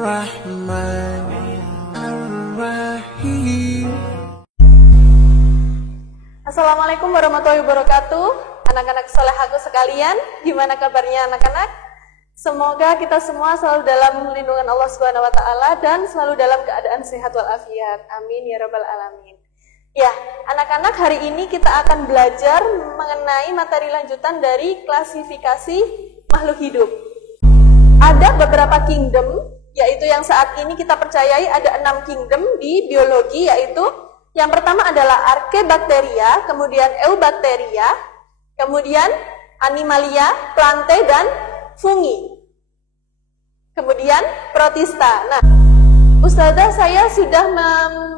Ar-Rahman Ar-Rahim. Assalamualaikum warahmatullahi wabarakatuh. Anak-anak solehahku sekalian, gimana kabarnya anak-anak? Semoga kita semua selalu dalam lindungan Allah Subhanahu wa taala dan selalu dalam keadaan sehat walafiat. Amin ya rabbal alamin. Ya, anak-anak, hari ini kita akan belajar mengenai materi lanjutan dari klasifikasi makhluk hidup. Ada beberapa kingdom, yaitu yang saat ini kita percayai ada 6 kingdom di biologi, yaitu yang pertama adalah Archaebacteria, kemudian Eubacteria, kemudian Animalia, Plantae, dan Fungi. Kemudian Protista. Nah, Ustazah saya sudah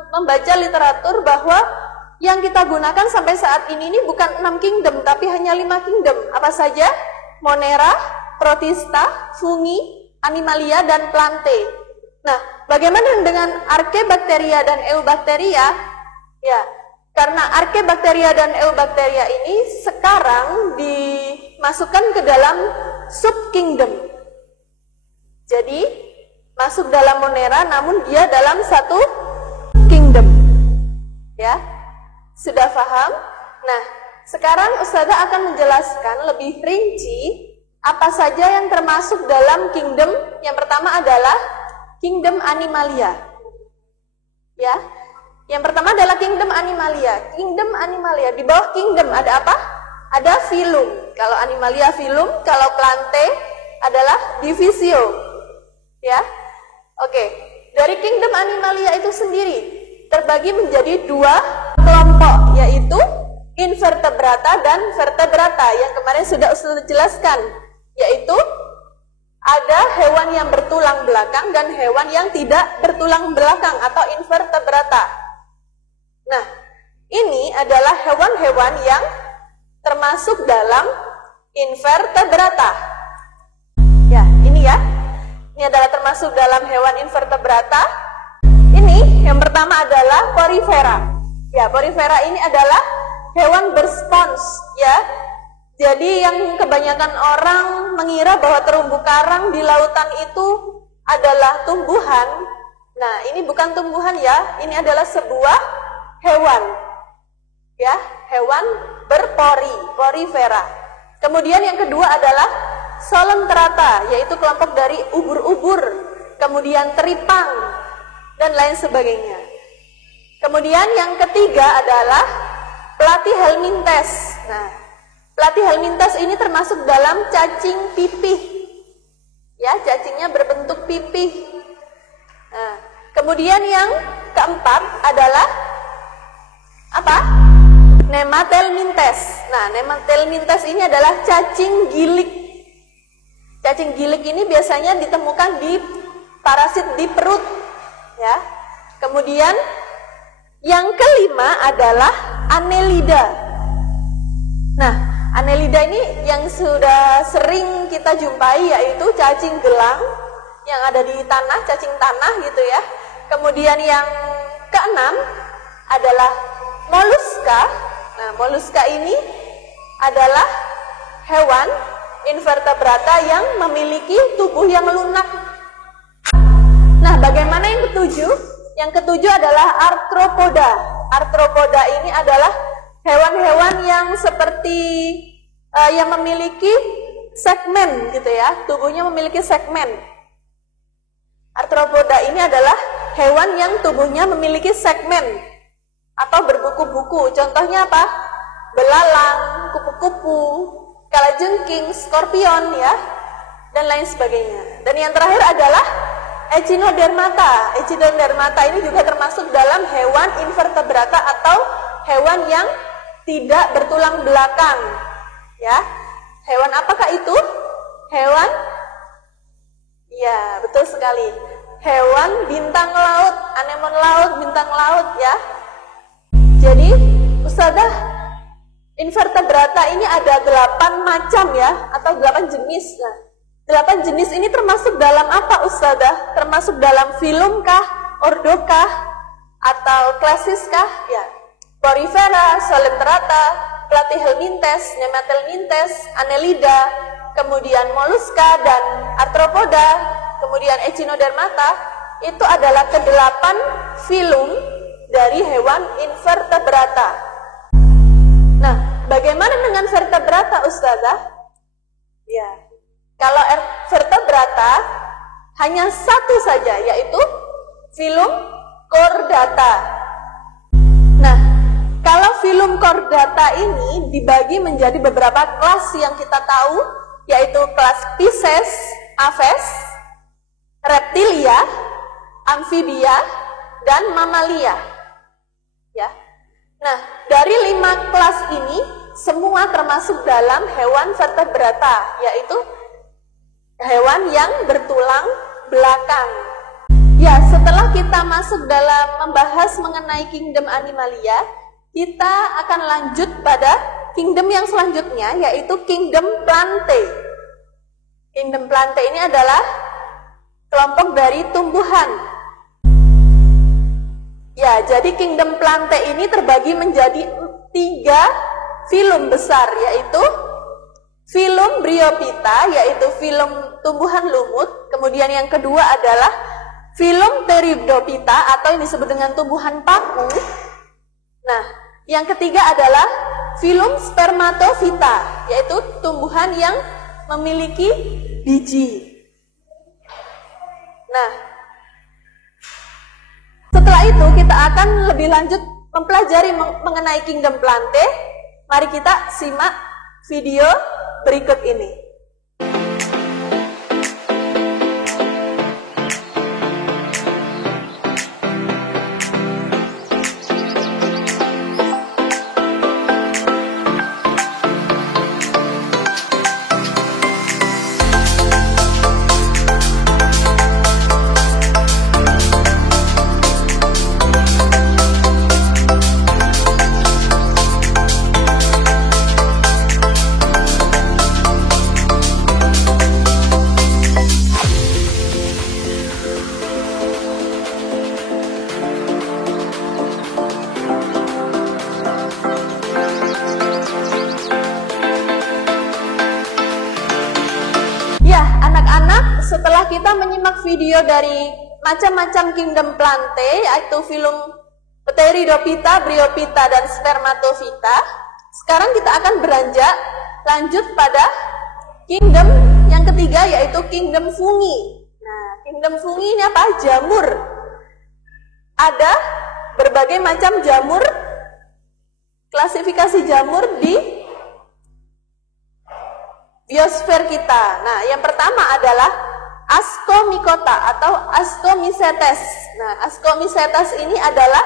membaca literatur bahwa yang kita gunakan sampai saat ini bukan 6 kingdom, tapi hanya 5 kingdom. Apa saja? Monera, Protista, Fungi, Animalia, dan Plantae. Nah, bagaimana dengan Archaebacteria dan Eubacteria? Ya, karena Archaebacteria dan Eubacteria ini sekarang dimasukkan ke dalam sub-kingdom. Jadi, masuk dalam Monera, namun dia dalam satu kingdom. Ya, sudah paham? Nah, sekarang Ustazah akan menjelaskan lebih rinci apa saja yang termasuk dalam kingdom. Yang pertama adalah kingdom Animalia. Ya, yang pertama adalah kingdom Animalia. Kingdom Animalia, di bawah kingdom ada apa? Ada phylum. Kalau Animalia phylum, kalau Plantae adalah divisio. Ya. Oke, dari kingdom Animalia itu sendiri terbagi menjadi 2 kelompok, yaitu Invertebrata dan Vertebrata, yang kemarin sudah Ustaz jelaskan, yaitu ada hewan yang bertulang belakang dan hewan yang tidak bertulang belakang atau Invertebrata. Nah, ini adalah hewan-hewan yang termasuk dalam Invertebrata. Ya, ini ya. Ini adalah termasuk dalam hewan invertebrata. Ini yang pertama adalah Porifera. Ya, Porifera ini adalah hewan berspons, ya. Jadi yang kebanyakan orang mengira bahwa terumbu karang di lautan itu adalah tumbuhan. Nah, ini bukan tumbuhan ya, ini adalah sebuah hewan. Ya, hewan berpori, Porifera. Kemudian yang kedua adalah Solentrata, yaitu kelompok dari ubur-ubur, kemudian teripang, dan lain sebagainya. Kemudian yang ketiga adalah Platyhelminthes. Nah, Platyhelminthes ini termasuk dalam cacing pipih. Ya, cacingnya berbentuk pipih. Nah, kemudian yang keempat adalah apa? Nematelminthes. Nah, Nematelminthes ini adalah cacing gilik. Cacing gilik ini biasanya ditemukan di parasit di perut, ya. Kemudian yang kelima adalah Annelida. Nah, Annelida ini yang sudah sering kita jumpai, yaitu cacing gelang yang ada di tanah, cacing tanah gitu ya. Kemudian yang keenam adalah Molluska. Nah, Molluska ini adalah hewan invertebrata yang memiliki tubuh yang lunak. Nah, bagaimana yang ketujuh? Yang ketujuh adalah Arthropoda. Arthropoda ini adalah hewan-hewan yang seperti yang memiliki segmen gitu ya, tubuhnya memiliki segmen. Arthropoda ini adalah hewan yang tubuhnya memiliki segmen atau berbuku-buku. Contohnya apa? Belalang, kupu-kupu, kalajengking, skorpion ya, dan lain sebagainya. Dan yang terakhir adalah Echinodermata. Echinodermata ini juga termasuk dalam hewan invertebrata atau hewan yang tidak bertulang belakang. Ya, hewan apakah itu? Hewan, ya betul sekali. Hewan bintang laut, anemon laut, bintang laut ya. Jadi, Ustazah, invertebrata ini ada 8 macam ya, atau 8 jenis. Nah, 8 jenis ini termasuk dalam apa Ustazah? Termasuk dalam phylum kah, ordo kah, atau klasis kah? Ya, Porifera, Solentrata, Platyhelminthes, Nematelminthes, Annelida, kemudian Molluska dan Arthropoda, kemudian Echinodermata, itu adalah ke-8 filum dari hewan invertebrata. Nah, bagaimana dengan vertebrata, Ustazah? Ya, kalau vertebrata hanya satu saja, yaitu filum Chordata. Nah, kalau filum Chordata ini dibagi menjadi beberapa kelas yang kita tahu, yaitu kelas Pisces, Aves, Reptilia, Amphibia, dan Mamalia. Ya. Nah, dari 5 kelas ini semua termasuk dalam hewan vertebrata, yaitu hewan yang bertulang belakang. Ya, setelah kita masuk dalam membahas mengenai kingdom Animalia, kita akan lanjut pada kingdom yang selanjutnya, yaitu kingdom Plantae. Kingdom Plantae ini adalah kelompok dari tumbuhan. Ya, jadi kingdom Plantae ini terbagi menjadi 3 filum besar, yaitu filum Bryophyta, yaitu filum tumbuhan lumut. Kemudian yang kedua adalah filum Pteridophyta atau yang disebut dengan tumbuhan paku. Nah, yang ketiga adalah filum Spermatophyta, yaitu tumbuhan yang memiliki biji. Nah, setelah itu kita akan lebih lanjut mempelajari mengenai kingdom Plantae. Mari kita simak video berikut ini. Setelah kita menyimak video dari macam-macam kingdom Plantae, yaitu filum Pteridophyta, Bryophyta, dan Spermatophyta, sekarang kita akan beranjak lanjut pada kingdom yang ketiga, yaitu kingdom Fungi. Nah, kingdom Fungi ini apa? Jamur. Ada berbagai macam jamur, klasifikasi jamur di biosfer kita. Nah, yang pertama adalah Ascomycota atau Ascomycetes. Nah, Ascomycetes ini adalah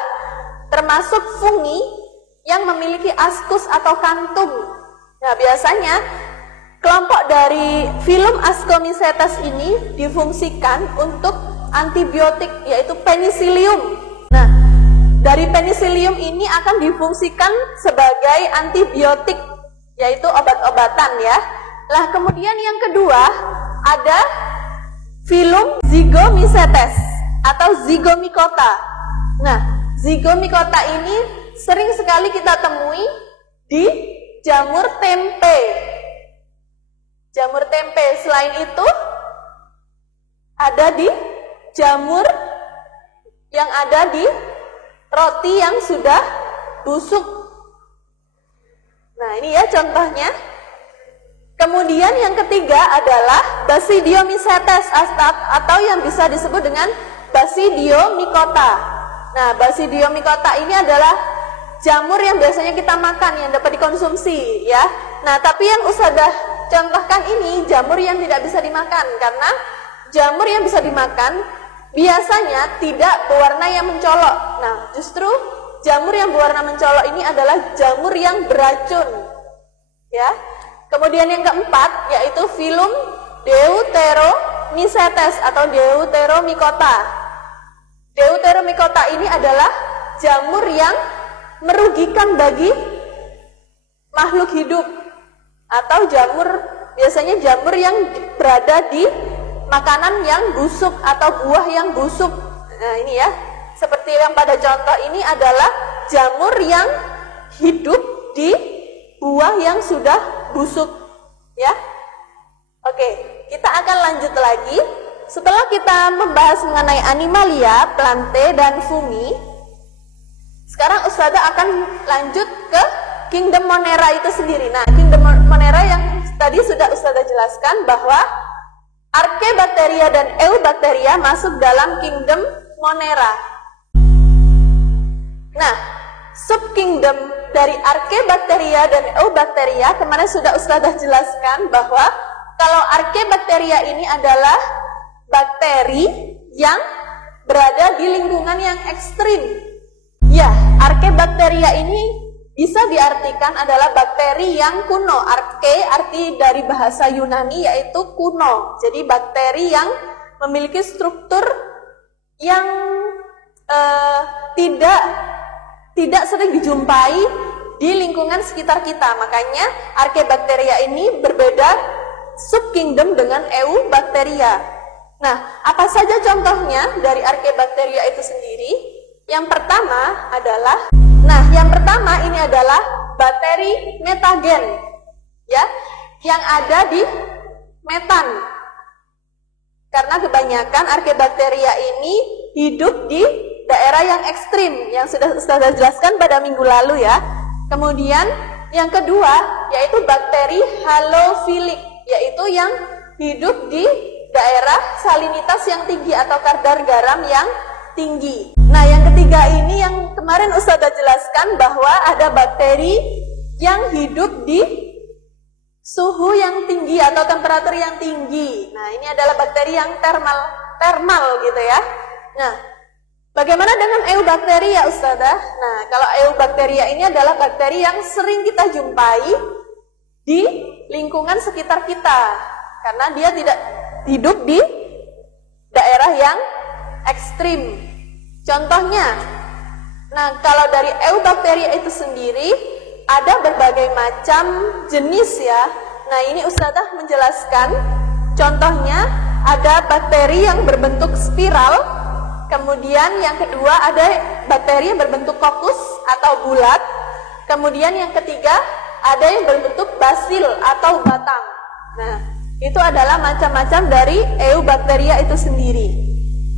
termasuk fungi yang memiliki ascus atau kantung. Nah, biasanya kelompok dari filum Ascomycetes ini difungsikan untuk antibiotik, yaitu penicillium. Nah, dari penicillium ini akan difungsikan sebagai antibiotik, yaitu obat-obatan ya. Nah, kemudian yang kedua ada filum Zygomycetes atau Zygomycota. Nah, Zygomycota ini sering sekali kita temui di jamur tempe. Jamur tempe. Selain itu ada di jamur yang ada di roti yang sudah busuk. Nah, ini ya contohnya. Kemudian yang ketiga adalah Basidiomycetes atau yang bisa disebut dengan Basidiomycota. Nah, Basidiomycota ini adalah jamur yang biasanya kita makan, yang dapat dikonsumsi ya. Nah, tapi yang Ustazah contohkan ini jamur yang tidak bisa dimakan, karena jamur yang bisa dimakan biasanya tidak berwarna yang mencolok. Nah, justru jamur yang berwarna mencolok ini adalah jamur yang beracun ya. Kemudian yang keempat yaitu filum Deuteromycetes atau Deuteromycota. Deuteromycota ini adalah jamur yang merugikan bagi makhluk hidup, atau biasanya jamur yang berada di makanan yang busuk atau buah yang busuk. Nah, ini ya, seperti yang pada contoh ini adalah jamur yang hidup di buah yang sudah busuk ya. Oke, kita akan lanjut lagi. setelah kita membahas mengenai animalia, plante, dan fungi, sekarang Ustazah akan lanjut ke kingdom Monera itu sendiri. Nah, kingdom Monera yang tadi sudah Ustazah jelaskan bahwa Archaebacteria dan Eubacteria masuk dalam kingdom Monera. Nah, subkingdom dari Archaebacteria dan Eubacteria kemarin sudah Ustazah jelaskan bahwa kalau Archaebacteria ini adalah bakteri yang berada di lingkungan yang ekstrim. Ya, Archaebacteria ini bisa diartikan adalah bakteri yang kuno. Arche arti dari bahasa Yunani yaitu kuno. Jadi bakteri yang memiliki struktur yang tidak sering dijumpai di lingkungan sekitar kita. Makanya Archaebacteria ini berbeda subkingdom dengan Eubacteria. Nah, apa saja contohnya dari Archaebacteria itu sendiri? Yang pertama ini adalah bakteri metagen, ya, yang ada di metan. Karena kebanyakan Archaebacteria ini hidup di daerah yang ekstrim, yang sudah Ustazah jelaskan pada minggu lalu ya. Kemudian yang kedua yaitu bakteri halofilik, yaitu yang hidup di daerah salinitas yang tinggi atau kadar garam yang tinggi. Nah, yang ketiga ini yang kemarin Ustazah jelaskan bahwa ada bakteri yang hidup di suhu yang tinggi atau temperatur yang tinggi. Nah, ini adalah bakteri yang termal gitu ya. Nah, bagaimana dengan Eubacteria, Ustazah? Nah, kalau Eubacteria ini adalah bakteri yang sering kita jumpai di lingkungan sekitar kita, karena dia tidak hidup di daerah yang ekstrim. Contohnya, nah kalau dari Eubacteria itu sendiri ada berbagai macam jenis ya. Nah, ini Ustazah menjelaskan. Contohnya ada bakteri yang berbentuk spiral. Kemudian yang kedua ada bakteri yang berbentuk kokus atau bulat. Kemudian yang ketiga ada yang berbentuk basil atau batang. Nah, itu adalah macam-macam dari Eubacteria itu sendiri.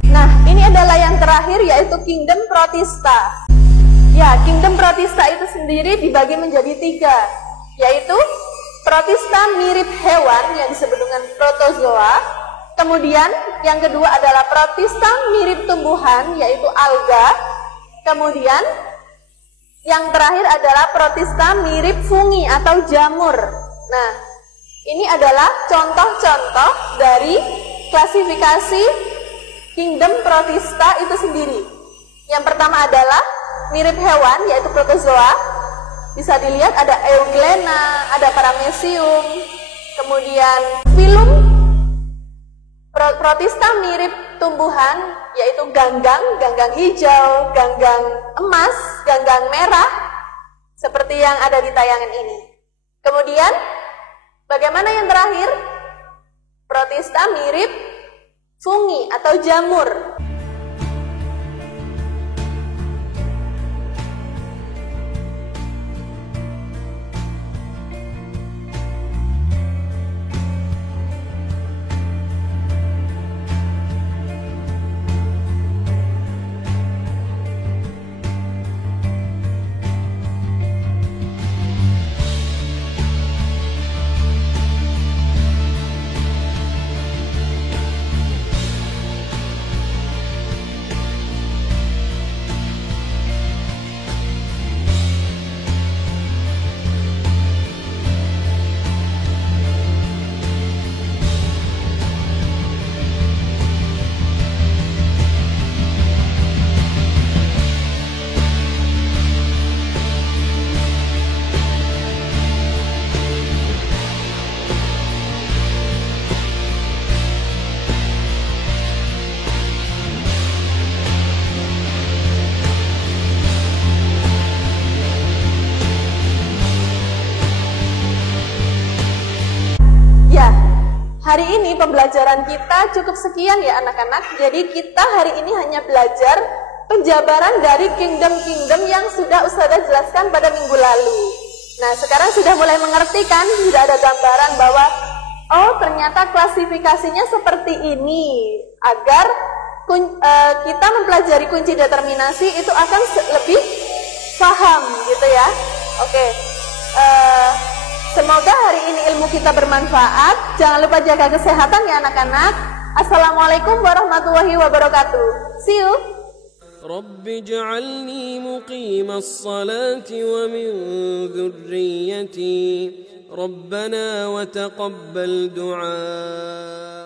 Nah, ini adalah yang terakhir yaitu kingdom Protista. Ya, kingdom Protista itu sendiri dibagi menjadi 3, yaitu Protista mirip hewan yang disebut dengan protozoa. Kemudian yang kedua adalah Protista mirip tumbuhan yaitu alga. Kemudian yang terakhir adalah Protista mirip fungi atau jamur. Nah, ini adalah contoh-contoh dari klasifikasi kingdom Protista itu sendiri. Yang pertama adalah mirip hewan yaitu protozoa. Bisa dilihat ada Euglena, ada Paramecium. Kemudian filum Protista mirip tumbuhan yaitu ganggang hijau, ganggang emas, ganggang merah, seperti yang ada di tayangan ini. Kemudian bagaimana yang terakhir? Protista mirip fungi atau jamur. Hari ini pembelajaran kita cukup sekian ya anak-anak. Jadi kita hari ini hanya belajar penjabaran dari kingdom-kingdom yang sudah Ustazah jelaskan pada minggu lalu. Nah, sekarang sudah mulai mengerti kan? Sudah ada gambaran bahwa oh ternyata klasifikasinya seperti ini. agar kita mempelajari kunci determinasi itu akan lebih paham gitu ya. Oke. Semoga hari ini ilmu kita bermanfaat. Jangan lupa jaga kesehatan ya anak-anak. Assalamualaikum warahmatullahi wabarakatuh. See you. رب اجعلني مقيم الصلاة ومن ذريتي ربنا وتقبل دعاء